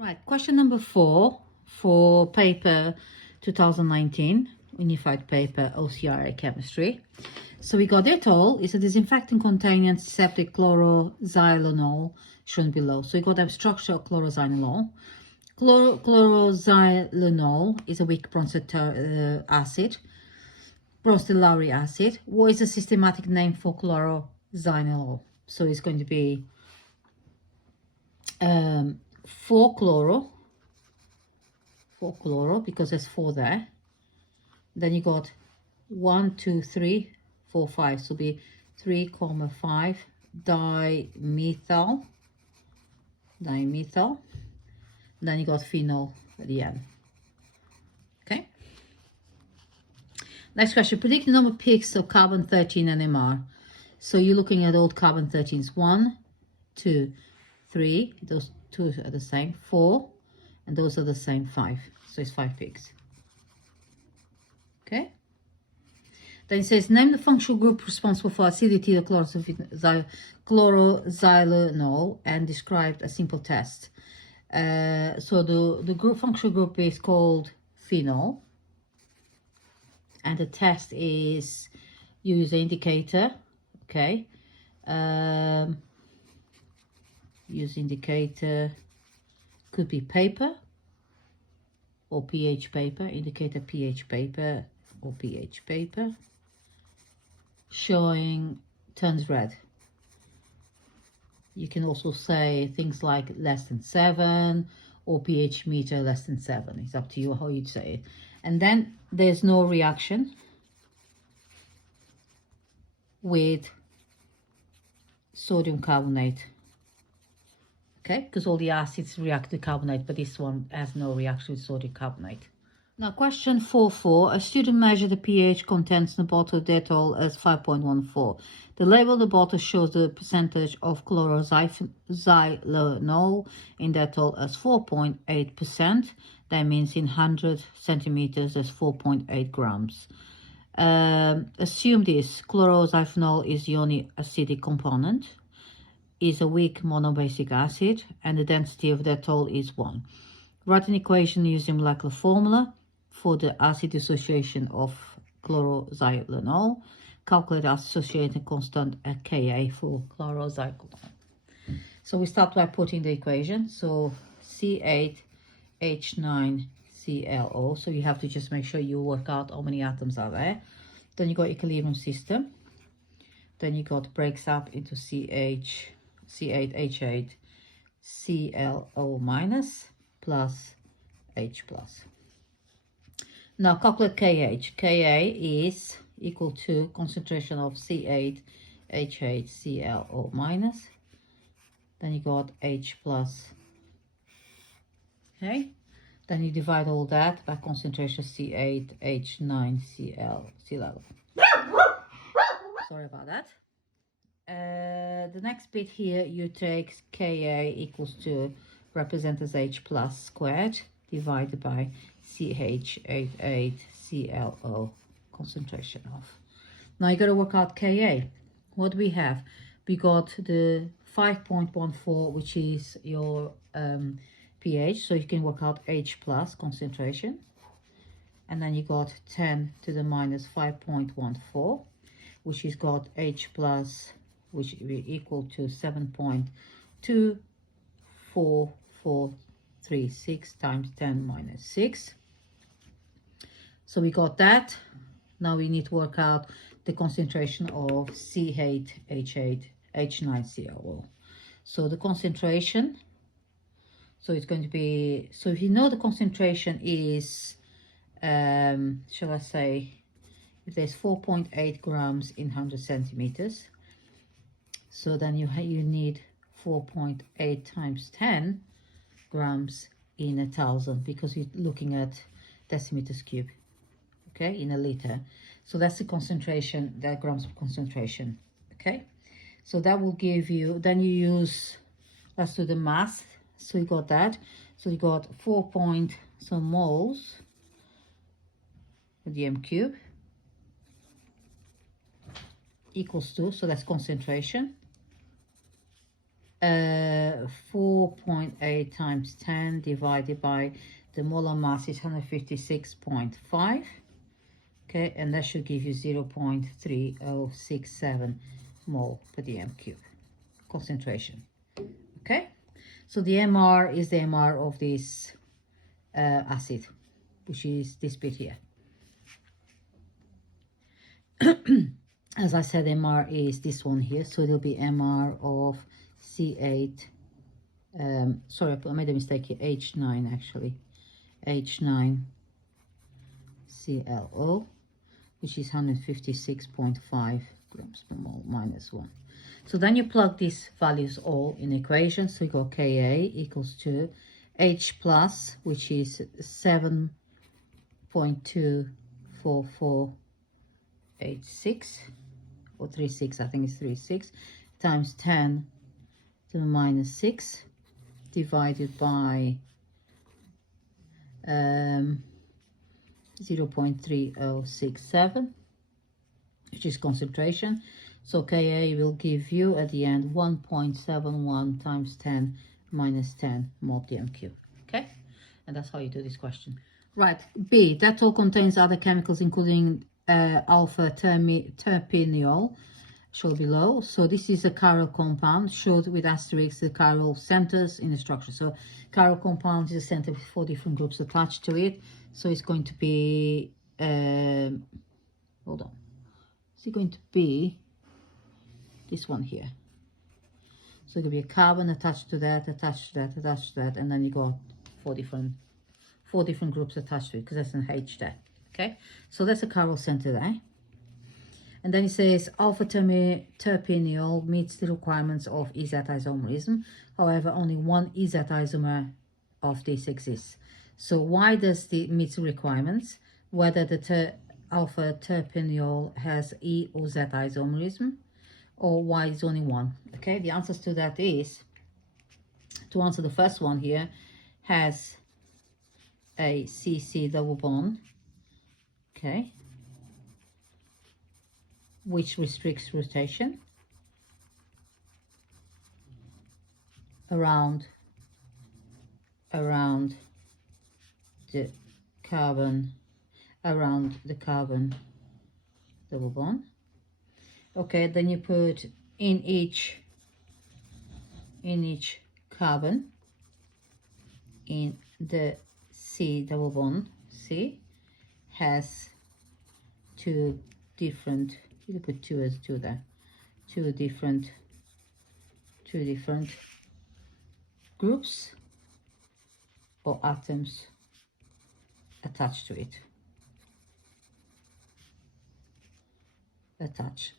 Right, question number 4 for paper 2019, unified paper OCR A chemistry. So we got Dettol is a disinfectant containing antiseptic chloroxylenol shown below. So we got the structure of chloroxylenol. Chloroxylenol is a weak acid, bronzoluric acid. What is the systematic name for chloroxylenol? So it's going to be 4-chloro, because there's 4 there. Then you got 1, 2, 3, 4, 5. So it'll be 3,5 dimethyl. Then you got phenol at the end. Okay. Next question. Predict the number of peaks of carbon-13 NMR. So you're looking at old carbon-13s. 1, 2, 3. Those 2 are the same. 4. And those are the same. 5. So it's 5 peaks. Okay. Then it says, name the functional group responsible for acidity of chloroxylenol and describe a simple test. So the functional group is called phenol. And the test is, you use an indicator. Okay. Use indicator, could be paper or pH paper, indicator pH paper or pH paper, showing turns red. You can also say things like less than 7 or pH meter less than 7. It's up to you how you'd say it. And then there's no reaction with sodium carbonate. Okay, because all the acids react to carbonate, but this one has no reaction with sodium carbonate. Now, question 4.4. A student measured the pH contents in the bottle of Dettol as 5.14. The label of the bottle shows the percentage of chloroxylenol in Dettol as 4.8%. That means in 100 centimeters, there's 4.8 grams. Assume this. Chloroxylenol is the only acidic component, is a weak monobasic acid, and the density of Dettol is 1. Write an equation using molecular formula for the acid dissociation of chloroxylenol. Calculate acid dissociation constant at Ka for chloroxylenol. So we start by putting the equation. So C8H9ClO. So you have to just make sure you work out how many atoms are there. Then you got equilibrium system. Then you got breaks up into C8H8ClO minus plus H plus. Now calculate KH. Ka is equal to concentration of C8H8ClO minus. Then you got H plus. Okay. Then you divide all that by concentration C8H9ClO. Sorry about that. The next bit here, you take Ka equals to, represent as H plus squared, divided by CH88ClO concentration of. Now you got to work out Ka. What do we have? We got the 5.14, which is your pH, so you can work out H plus concentration. And then you got 10 to the minus 5.14, which is got H plus, which will be equal to 7.24436 times 10 minus 6. So we got that. Now we need to work out the concentration of C8H8H9ClO. So the concentration, so it's going to be, so if you know the concentration is, shall I say, if there's 4.8 grams in 100 centimeters, so then you need 4.8 times 10 grams in 1,000, because you're looking at decimeters cube, okay, in a liter. So that's the concentration, that grams of concentration, okay. So that will give you, then you use, let's do the math. So you got that. So you got 4 point some moles of the m cube equals to, so that's concentration, 4.8 times 10 divided by the molar mass is 156.5. Okay, and that should give you 0.3067 mole per dm cube concentration. Okay, so the MR is the MR of this acid, which is this bit here. As I said, MR is this one here, so it'll be MR of C8. Sorry, I made a mistake here. H9 actually. H9 ClO, which is 156.5 grams per mole minus 1. So then you plug these values all in equation. So you got Ka equals to H plus, which is 7.24486 or 36, I think it's 36, times 10 to the minus 6 divided by 0.3067, which is concentration. So Ka will give you at the end 1.71 times 10 minus 10 mole dm cube. Okay, and that's how you do this question. Right, B, that all contains other chemicals including alpha terpineol, shown below. So this is a chiral compound, showed with asterisks the chiral centers in the structure. So chiral compound is a center with 4 different groups attached to it. So it's going to be, hold on, it's going to be this one here. So it could be a carbon attached to that, attached to that, attached to that, and then you got four different groups attached to it because that's an H there. Okay, so that's a chiral center there. And then it says alpha terpineol meets the requirements of EZ isomerism. However, only one EZ isomer of this exists. So why does it meet the requirements? Whether the alpha terpineol has E or Z isomerism, or why it's only one. Okay, the answers to that is, to answer the first one here, has a CC double bond, okay, which restricts rotation around the carbon, double bond. Okay, then you put in each carbon in the C double bond. C has two different, you can put 2 as 2 there, two different groups or atoms attached to it.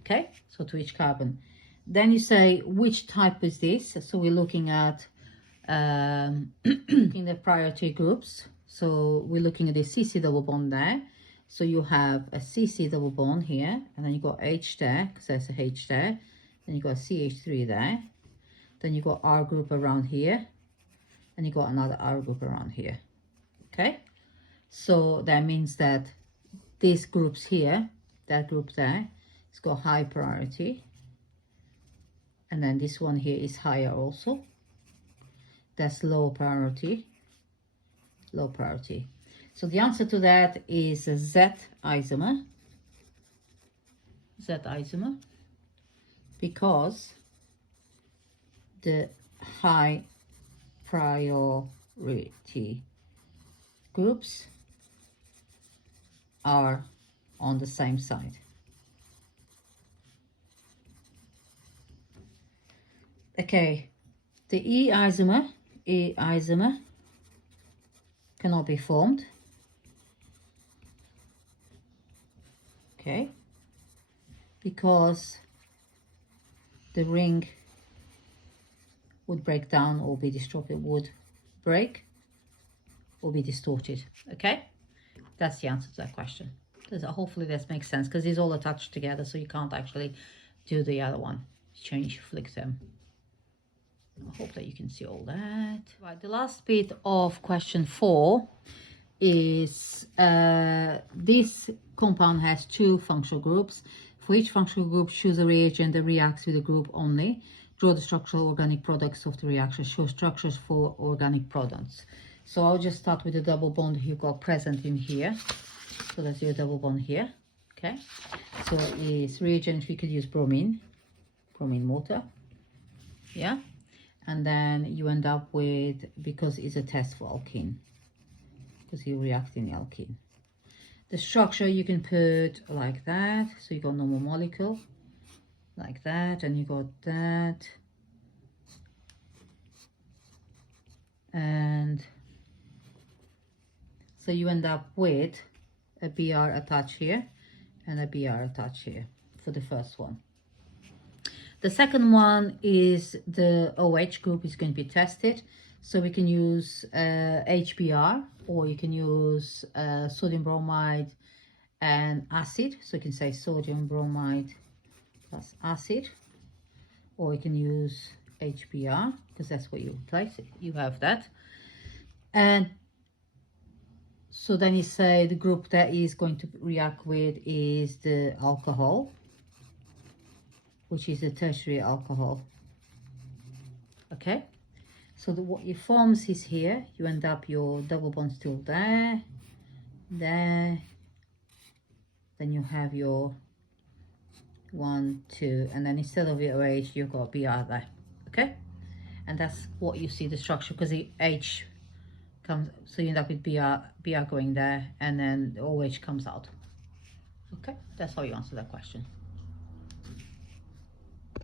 Okay, so to each carbon. Then you say which type is this. So we're looking at in the priority groups. So we're looking at the CC double bond there. So you have a CC double bond here, and then you got H there because there's a H there. Then you got CH3 there. Then you got R group around here, and you got another R group around here. Okay, so that means that these groups here, that group there, it's got high priority, and then this one here is higher also. That's low priority. So the answer to that is a Z isomer, because the high priority groups are on the same side. Okay, the E isomer cannot be formed. Okay, because the ring would break down or be distorted, would break or be distorted. Okay, that's the answer to that question. Hopefully this makes sense, because these all attached together, so you can't actually do the other one. Flick them. I hope that you can see all that. Right, the last bit of question 4 is this compound has 2 functional groups, For each functional group, choose a reagent that reacts with the group only. Draw the structural organic products of the reaction. Show structures for organic products. So I'll just start with the double bond you've got present in here. So that's your double bond here. Okay. So it's reagent, we could use bromine water. Yeah. And then you end up with, because it's a test for alkene, because you react in alkene. The structure you can put like that. So you got normal molecule like that, and you got that, and so you end up with a BR attached here and a BR attached here for the first one. The second one is the OH group is going to be tested. So we can use HBr, or you can use sodium bromide and acid. So you can say sodium bromide plus acid, or you can use HBr, because that's what you place it. You have that. And so then you say the group that is going to react with is the alcohol, which is a tertiary alcohol. Okay, so what it forms is here, you end up your double bond still there, then you have your 1, 2, and then instead of your OH you've got BR there. Okay, and that's what you see the structure, because the H comes, so you end up with BR going there, and then the OH comes out. Okay, that's how you answer that question.